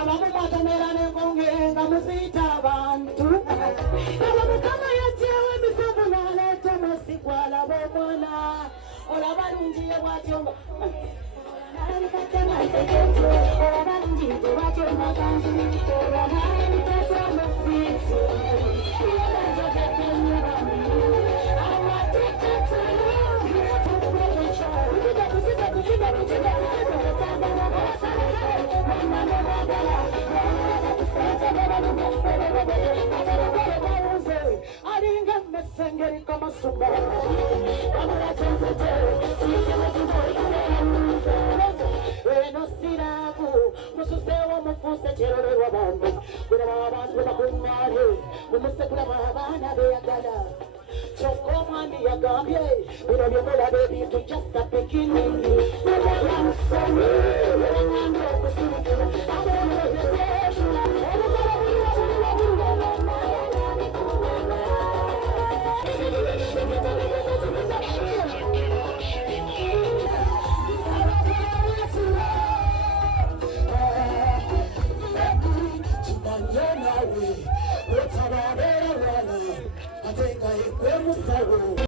abamumwatomera nengongenga musiyita abantu abamukama yajewo emisomo naleeta masiku alaba omwana olabalungiye bwatyo Sengeri kama sumba eno siraku mususewo mufuse kirole wabambe kulaba abantu bakuŋŋaanye mumuse kulaba abaana beyagala kyokka omwami yagambye bino byemulaba ebintu just a beginning yamusonyi okusinikira